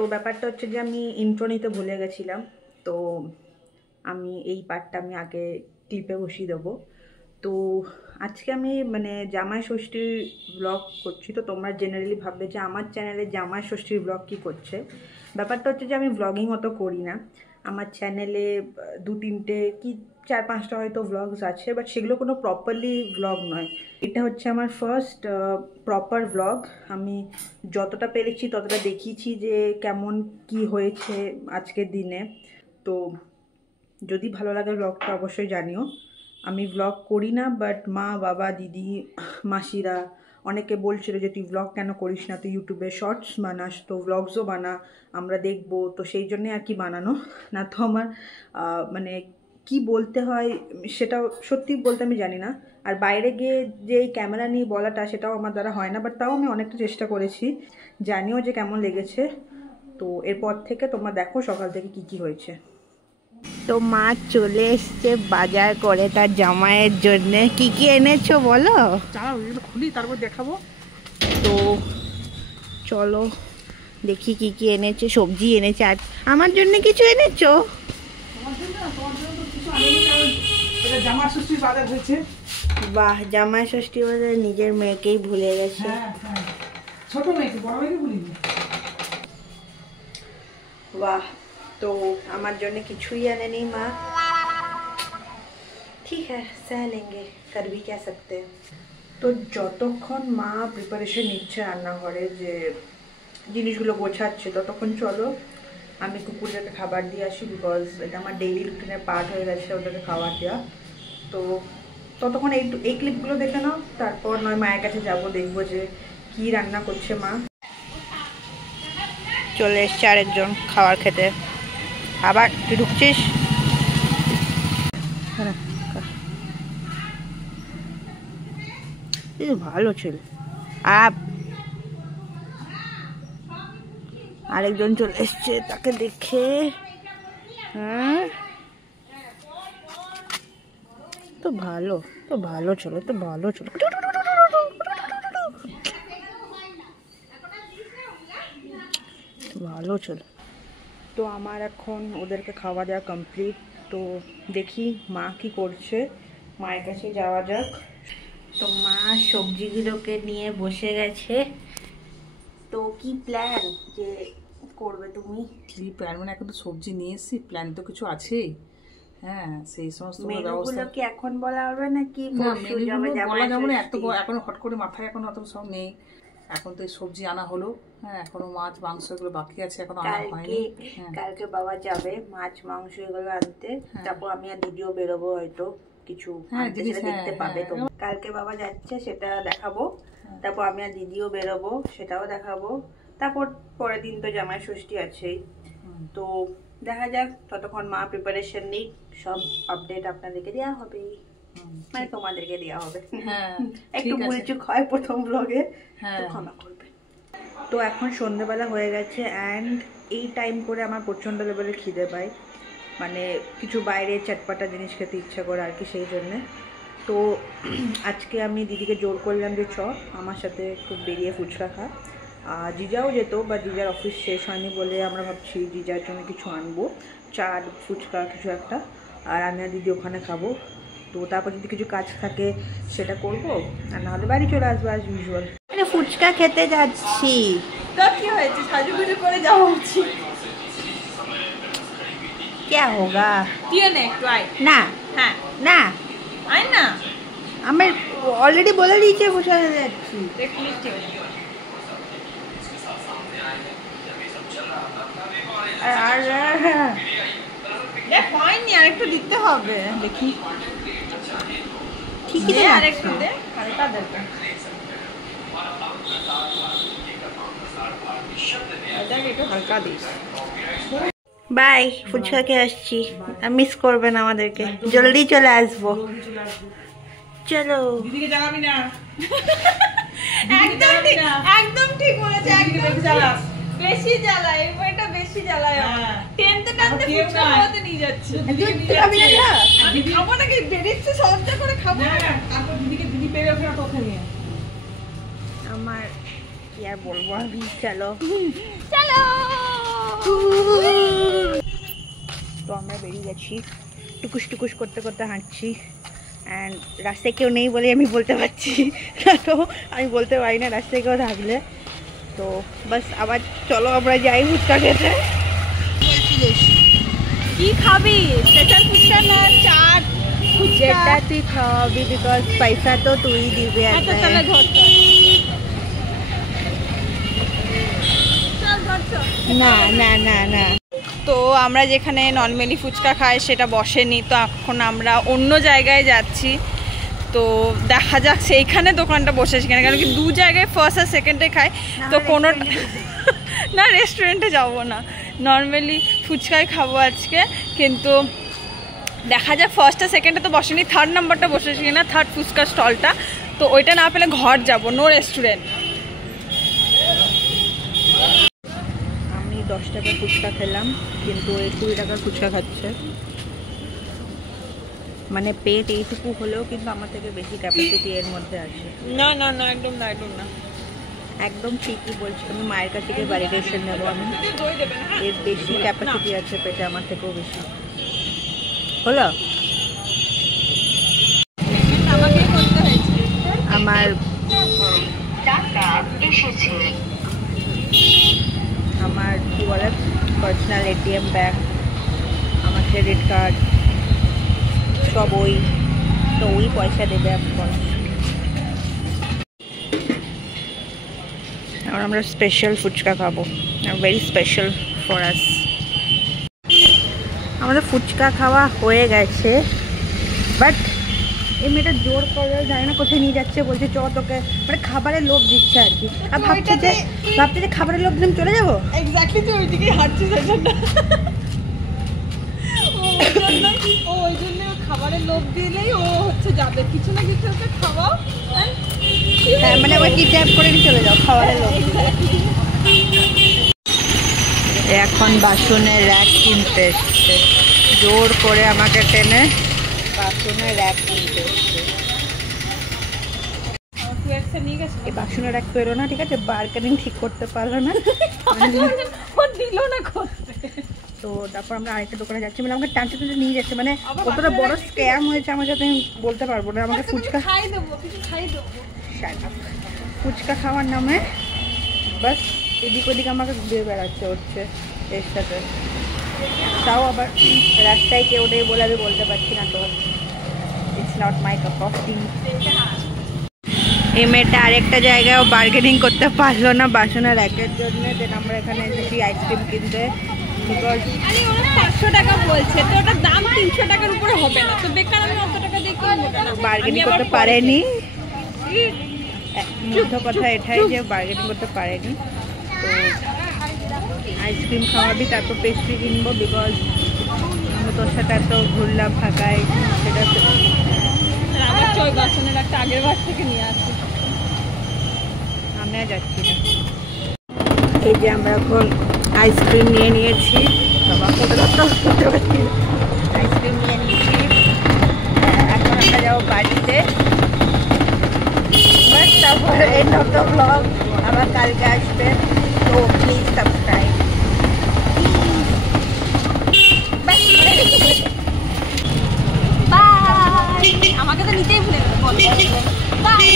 তো ব্যাপারটা হচ্ছে যে আমি ইন্ট্রো নিতে ভুলে গেছিলাম, তো আমি এই পার্টটা আমি আগে ক্লিপে বসিয়ে দেবো। তো আজকে আমি মানে জামাই ষষ্ঠীর ব্লগ করছি। তো তোমরা জেনারেলি ভাববে যে আমার চ্যানেলে জামাই ষষ্ঠীর ব্লগ কী করছে। ব্যাপারটা হচ্ছে যে আমি ব্লগিং অত করি না। আমার চ্যানেলে 2-3টে কি 4-5টা হয়তো ব্লগস আছে, বাট সেগুলো কোনো প্রপারলি ব্লগ নয়। এটা হচ্ছে আমার ফার্স্ট প্রপার ব্লগ। আমি যতটা পেরেছি ততটা দেখিয়েছি যে কেমন কি হয়েছে আজকের দিনে। তো যদি ভালো লাগে ব্লগটা অবশ্যই জানিও। আমি ব্লগ করি না, বাট মা, বাবা, দিদি, মাসিরা অনেকে বলছিল যে তুই ব্লগ কেন করিস না, তুই ইউটিউবে শর্টস বানাস, তো ব্লগসও বানা, আমরা দেখবো। তো সেই জন্যে আর কি বানানো। না তো আমার মানে কি বলতে হয় সেটাও সত্যি বলতে আমি জানি না। আর বাইরে গিয়ে যে এই ক্যামেরা নিয়ে বলাটা সেটাও আমার দ্বারা হয় না, বাট তাও আমি অনেকটা চেষ্টা করেছি। জানিও যে কেমন লেগেছে। তো এরপর থেকে তোমরা দেখো সকাল থেকে কি কি হয়েছে। তো মা চলে এসছে বাজার করে তার জামাইয়ের জন্য। কি কি এনেছো বলো? খুলি তারপর দেখাবো। তো চলো দেখি কি কি এনেছে। সবজি এনেছে। আর আমার জন্য কিছু এনেছো? জামাই ষষ্ঠী বাজার হয়েছে। বাহ, জামাই ষষ্ঠী বাজার নিজের মেয়েকেই ভুলে গেছে। ছোট মেয়েকে, বড় মেয়েকে ভুলিনি। বাহ, তো আমার জন্য কিছুই আনেনি মা। ঠিক হ্যাঁ, সহ লেঙ্গে, কর ভি ক্যা সকতে। তো যতক্ষণ মা প্রিপারেশন নিচ্ছে রান্নাঘরে যে জিনিসগুলো গোছাচ্ছে, ততক্ষণ চলো আমি কুকুরদেরকে খাবার দিয়ে আসি। বিকজ এটা আমার ডেইলি রুটিনের পার্ট হয়ে গেছে ওদেরকে খাবার দেওয়া। তো ততক্ষণ এই ক্লিপগুলো দেখে নাও, তারপর নয় মায়ের কাছে যাবো, দেখবো যে কি রান্না করছে মা। চলে এসছে আরেকজন খাবার খেতে। আবার তুই ঢুকছিস? ভালো ছিল। আরেকজন চলে এসছে, তাকে দেখে হ্যাঁ তো ভালো, তো ভালো চলো, তো ভালো চলো, ভালো চলো। তো আমার এখন ওদেরকে খাওয়া দেওয়া কমপ্লিট। তো দেখি মা কি করছে, মায়ের কাছে যাওয়া যাক। তো মা সবজিগুলোকে নিয়ে বসে গেছে। তো কি প্ল্যান যে করবে তুমি? কি প্ল্যান মানে এখন তো সবজি নিয়ে এসছি, প্ল্যান তো কিছু আছেই। হ্যাঁ, সেই সমস্ত মেনুগুলো কি এখন বলা হবে নাকি? বলা যাবে না, এত এখন হট করে মাথায় এখন অত সব নেই। এখন তো এই সবজি আনা হলো। হ্যাঁ, এখনো মাছ মাংস এগুলো বাকি আছে, এখন আনা হয়নি। কালকে বাবা যাবে মাছ মাংস এগুলো আনতে। তারপর আমি আর দিদিও বেরোবো, হয়তো কিছু দেখতে পাবে। তো কালকে বাবা যাচ্ছে, সেটা দেখাবো। তারপর আমি আর দিদিও বেরোবো, সেটাও দেখাবো। তারপর পরের দিন তো জামাই ষষ্ঠী আছেই। তো দেখা যাক, ততক্ষণ মা প্রিপারেশন নিক, সব আপডেট আপনাদেরকে দেওয়া হবে, মানে তোমাদেরকে দেওয়া হবে। একটু ভুলচুক হয় প্রথম ব্লগে, ক্ষমা করবে। তো এখন সন্ধ্যেবেলা হয়ে গেছে, অ্যান্ড এই টাইম করে আমার প্রচণ্ড লেভেলের খিদে পায়, মানে কিছু বাইরে চটপাটা জিনিস খেতে ইচ্ছা করে আর কি, সেই জন্যে। তো আজকে আমি দিদিকে জোর করলাম যে আমার সাথে খুব বেরিয়ে ফুচকা খা। জিজাও যেত, বা জিজার অফিস শেষ হয়নি বলে আমরা ভাবছি জিজার জন্য কিছু আনবো, চাট ফুচকা কিছু একটা, আর আমি আর দিদি ওখানে খাবো। তো তারপর যদি কিছু কাজ থাকে সেটা করবো, আর নাহলে বাড়ি চলে আসবো অ্যাজ ইউজুয়াল। মানে ফুচকা খেতে যাচ্ছি, তো কি হয়েছে, সাজুগুজু করে যাওয়া উচিত। क्या होगा? না হ্যাঁ না আই না, আমি অলরেডি বলে দিয়েছি ফুচকা খেতে যাচ্ছি। আর হয়নি, আর একটু দিতে হবে, দেখি ঠিকই দে, আর একটু দে, হালকা দে। একটু হালকা দিস। বাই, ফুচকা খেয়ে আসছি, মিস করবেন আমাদেরকে, জলদি চলে আসবো। চলো, দিদিকে জ্বালাবি না। একদম ঠিক, একদম ঠিক বলেছে, একদম বেশি জ্বালায়, এটা বেশি জ্বালায়। টেনতে টানতে ফুচকা খাওয়াতে নিয়ে যাচ্ছে। দিদি খাবি না? আমি খাবো নাকি, বেরিয়েছে সহজে করে খাবো না, তারপর দিদিকে দিদি পেরে ওঠে না কথা নিয়ে। আমার কি আর বলবো আমি, চলো চলো। তো আমরা বেরিয়ে গেছি, টুকুস টুকুস করতে করতে হাঁটছি। অ্যান্ড রাস্তায় কেউ নেই বলে আমি বলতে পারছি, তো আমি বলতে পারি না রাস্তায় কেউ থাকলে। তো বাস আবার চলো আমরা যাই ফুচকা খেতে। কি খাবি? স্পেশাল ফুচকা না চাট? যেটা তুই খাওয়াবি, বিকজ পয়সা তো তুই দিবি। আচ্ছা তাহলে ধর না না না না, তো আমরা যেখানে নর্মালি ফুচকা খাই সেটা বসেনি, তো এখন আমরা অন্য জায়গায় যাচ্ছি। তো দেখা যাক সেইখানে দোকানটা বসেছে কিনা, কারণ কি দু জায়গায় ফার্স্ট আর সেকেন্ডে খাই, তো কোনো না রেস্টুরেন্টে যাব না, নর্মালি ফুচকাই খাবো আজকে। কিন্তু দেখা যাক ফার্স্ট আর সেকেন্ডে তো বসেনি, থার্ড নাম্বারটা বসেছে কিনা, থার্ড ফুচকা স্টলটা। তো ওইটা না পেলে ঘর যাব, নো রেস্টুরেন্ট। আমি 10 টাকার ফুচকা খেলাম, কিন্তু এই 20 টাকার ফুচকা খাচ্ছে। মানে পেট এইটুকু হলেও কিন্তু আমার থেকে বেশি ক্যাপাসিটি এর মধ্যে আছে। না না না, একদম না, একদম না, একদম ঠিকই বলছি। আমি মায়ের কাছ থেকে ভ্যালিডেশন নেবো, আমি এর বেশি ক্যাপাসিটি আছে পেটে, আমার থেকেও বেশি। হলো আমাকে করতে হয়েছে। আমার আমার কি বলে পার্সোনাল এটিএম ব্যাগ, আমার ক্রেডিট কার্ড সব ওই, তো ওই পয়সা দেবে এখন। এখন আমরা স্পেশাল ফুচকা খাবো, ভেরি স্পেশাল ফর আস। আমাদের ফুচকা খাওয়া হয়ে গেছে, বাট এই মেয়েটা জোর করে জানি না কোথায় নিয়ে যাচ্ছে, বলছে চ তোকে, মানে খাবারের লোভ দিচ্ছে আর কি। আর ভাবছে যে খাবারের লোভ দিলে চলে যাবো। এক্স্যাক্টলি, তুই ওইদিকে হাঁটছিস এই জন্য, ও ওই জন্য খাবারের লোভ দিলেই ও হচ্ছে যাবে, কিছু না কিছু একটা খাওয়াও। হ্যাঁ, মানে আবার কিডন্যাপ করে নিয়ে চলে যাও খাবারের লোভ। এখন বাসনের র্যাক কিনতে এসছে, জোর করে আমাকে টেনে বাসনের র্যাক কিনতে এসছে। তুই একটা নিয়ে গেছিস, এই বাসনের র্যাক পেরো না, ঠিক আছে, বার্গেনিং ঠিক করতে পারলো না, ও দিল না করতে। তো তারপর আমরা আরেকটা দোকানে যাচ্ছি, মানে আমাকে টানতে টানতে নিয়ে যাচ্ছে, মানে কতটা বড় স্ক্যাম হয়েছে আমার সাথে আমি বলতে পারবো না। আমাকে ফুচকা খাই দেবো, কিছু খাই দেবো, ফুচকা খাওয়ার নামে বাস এদিক ওদিক আমাকে ঘুরে বেড়াচ্ছে হচ্ছে এর সাথে। তাও আবার রাস্তায় কেউ নেই বলে আমি বলতে পারছি না, তো it's not my cup of tea. এই মেয়েটা আরেকটা জায়গায়ও বার্গেনিং করতে পারলো না বাসনের র্যাকের জন্য। দেন আমরা এখানে এসেছি আইসক্রিম কিনতে, বিকজ আরে ওরা 500 টাকা বলছে, তো ওটার দাম 300 টাকার উপরে হবে না, তো বেকার আমি অত টাকা দিয়ে কিনবো কেন? বার্গেনিং করতে পারেনি। মুগ্ধ কথা এটাই যে বার্গেনিং করতে পারেনি। তো আইসক্রিম খাওয়াবি, তারপর পেস্ট্রি কিনবো, বিকজ আমি তোর সাথে এত ঘুরলাম ফাঁকায়, সেটা আমার চই বাসনের একটা আগের বার থেকে নিয়ে আসি। আমি আর যাচ্ছি না। এই যে আমরা এখন আইসক্রিম নিয়ে নিয়েছি, আইসক্রিম নিয়ে নিয়েছি। এখন আমরা যাবো বাড়িতে, বাস তারপরে এন্ড অফ দ্য ব্লগ আবার কালকে আসবে। তো প্লিজ সাবস্ক্রাইব। বাই, আমাকে তো নিতেই ভুলে গেল, বাই।